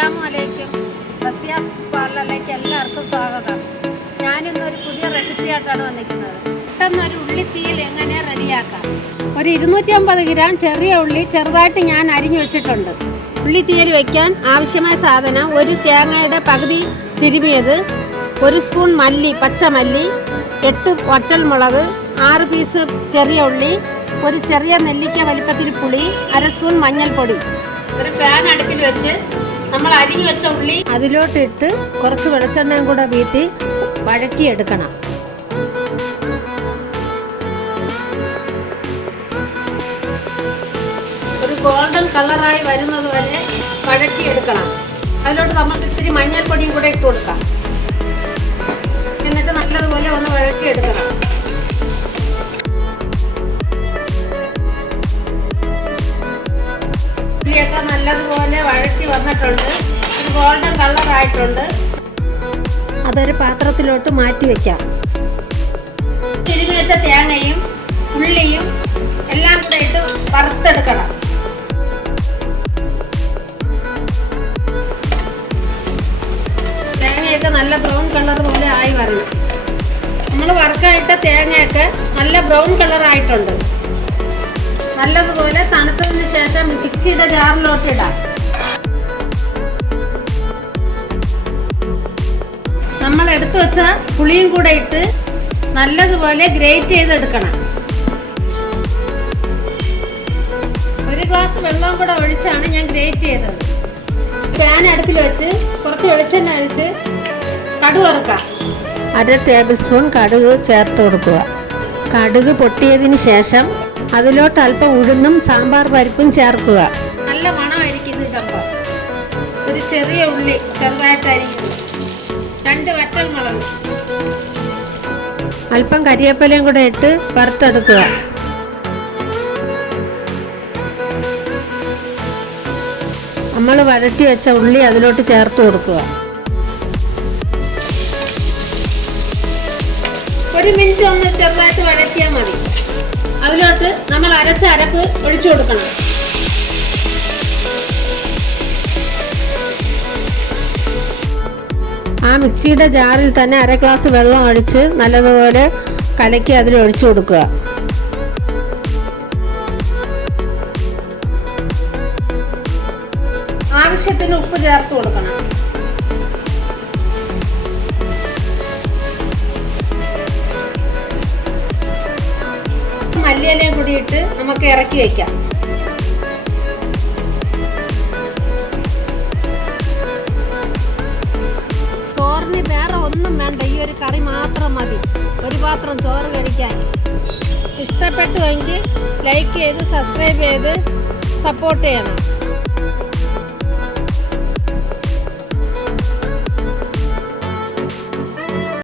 അസ്സലാമു അലൈക്കും റസിയാസ് പാർലറിലേക്ക് എല്ലാവർക്കും സ്വാഗതം. ഞാനിന്നൊരു പുതിയ റെസിപ്പി ആയിട്ടാണ് വന്നിരിക്കുന്നത്. പെട്ടെന്നൊരു ഉള്ളിത്തീയിൽ എങ്ങനെ റെഡിയാക്കാം? ഒരു ഇരുന്നൂറ്റി അമ്പത് ഗ്രാം ചെറിയ ഉള്ളി ചെറുതായിട്ട് ഞാൻ അരിഞ്ഞു വെച്ചിട്ടുണ്ട്. ഉള്ളിത്തീയിൽ വെക്കാൻ ആവശ്യമായ സാധനം ഒരു തേങ്ങയുടെ പകുതി തിരുമിയത് ഒരു സ്പൂൺ മല്ലി പച്ചമല്ലി എട്ട് വറ്റൽമുളക് ആറ് പീസ് ചെറിയ ഉള്ളി ഒരു ചെറിയ നെല്ലിക്ക വലിപ്പത്തിൽ പുളി അര സ്പൂൺ മഞ്ഞൾപ്പൊടി. ഒരു പാൻ അടുപ്പിൽ വെച്ച് നമ്മൾ അരിഞ്ഞു വെച്ച ഉള്ളി അതിലോട്ടിട്ട് കുറച്ച് വെളിച്ചെണ്ണയും കൂടെ വീത്തി വഴറ്റിയെടുക്കണം. ഒരു ഗോൾഡൻ കളറായി വരുന്നത് വരെ വഴറ്റിയെടുക്കണം. അതിലോട്ട് നമുക്ക് ഇത്തിരി മഞ്ഞൾപ്പൊടിയും കൂടെ ഇട്ട് കൊടുക്കാം. എന്നിട്ട് നല്ലതുപോലെ ഒന്ന് വഴറ്റിയെടുക്കണം. നല്ലതുപോലെ വഴറ്റി വന്നിട്ടുണ്ട്. ഗോൾഡൻ കളർ ആയിട്ടുണ്ട്. അതൊരു പാത്രത്തിലോട്ട് മാറ്റി വെക്കാം. തിരുമിനത്തെ തേങ്ങയും ഉള്ളിയും എല്ലാം കൂടെ ഇട്ട് വറുത്തെടുക്കണം. തേങ്ങയൊക്കെ നല്ല ബ്രൗൺ കളർ പോലെ ആയി വരണം. നമ്മൾ വറുക്കായിട്ട തേങ്ങയൊക്കെ നല്ല ബ്രൗൺ കളർ ആയിട്ടുണ്ട്. നല്ലതുപോലെ തണുത്തതിന് ശേഷം മിക്സിയുടെ ജാറിലോട്ട് ഇടാം. നമ്മൾ എടുത്തു വെച്ച പുളിയും കൂടെ ഇട്ട് നല്ലതുപോലെ ഗ്രേറ്റ് ചെയ്തെടുക്കണം. ഒരു ഗ്ലാസ് വെള്ളം കൂടെ ഒഴിച്ചാണ് ഞാൻ ഗ്രേറ്റ് ചെയ്തത്. പാൻ അടുപ്പിൽ വെച്ച് കുറച്ച് വെളിച്ചെണ്ണ ഒഴിച്ച് കടു വറുക്കാം. അര ടേബിൾ സ്പൂൺ കടുക് ചേർത്ത് കൊടുക്കുക. കടുക് പൊട്ടിയതിന് ശേഷം അതിലോട്ട് അല്പം ഉഴുന്നും സാമ്പാർ പരിപ്പും ചേർക്കുക. നല്ല മണമായിരിക്കും ഇത് ഇടുമ്പോൾ ഒരു ചെറിയ ഉള്ളി ചെറുതായിട്ടായിരിക്കും. രണ്ട് വറ്റൽ മുളക്. അല്പം കരിയേപ്പലയും കൂടെ ഇട്ട് വറുത്തെടുക്കുക. നമ്മൾ വഴറ്റി വെച്ച ഉള്ളി അതിലോട്ട് ചേർത്ത് കൊടുക്കുക. ഒരു മിനിറ്റ് ഒന്ന് ചെറുതായിട്ട് വഴറ്റിയാൽ മതി. അരച്ച അരപ്പ് ഒഴിച്ചു കൊടുക്കണം. ആ മിക്സിയുടെ ജാറിൽ തന്നെ അര ഗ്ലാസ് വെള്ളം ഒഴിച്ച് നല്ലതുപോലെ കലക്കി അതിൽ ഒഴിച്ചു കൊടുക്കുക. ആവശ്യത്തിന് ഉപ്പ് ചേർത്ത് കൊടുക്കണം. മല്ലിയിലയും കൂടി ഇട്ട് നമുക്ക് ഇറക്കി വയ്ക്കാം ചോറിന് വേറെ ഒന്നും വേണ്ട ഈ ഒരു കറി മാത്രം മതി. ഒരു പാത്രം ചോറ് കഴിക്കാൻ. ഇഷ്ടപ്പെട്ടുവെങ്കിൽ ലൈക്ക് ചെയ്ത് സബ്സ്ക്രൈബ് ചെയ്ത് സപ്പോർട്ട് ചെയ്യണം.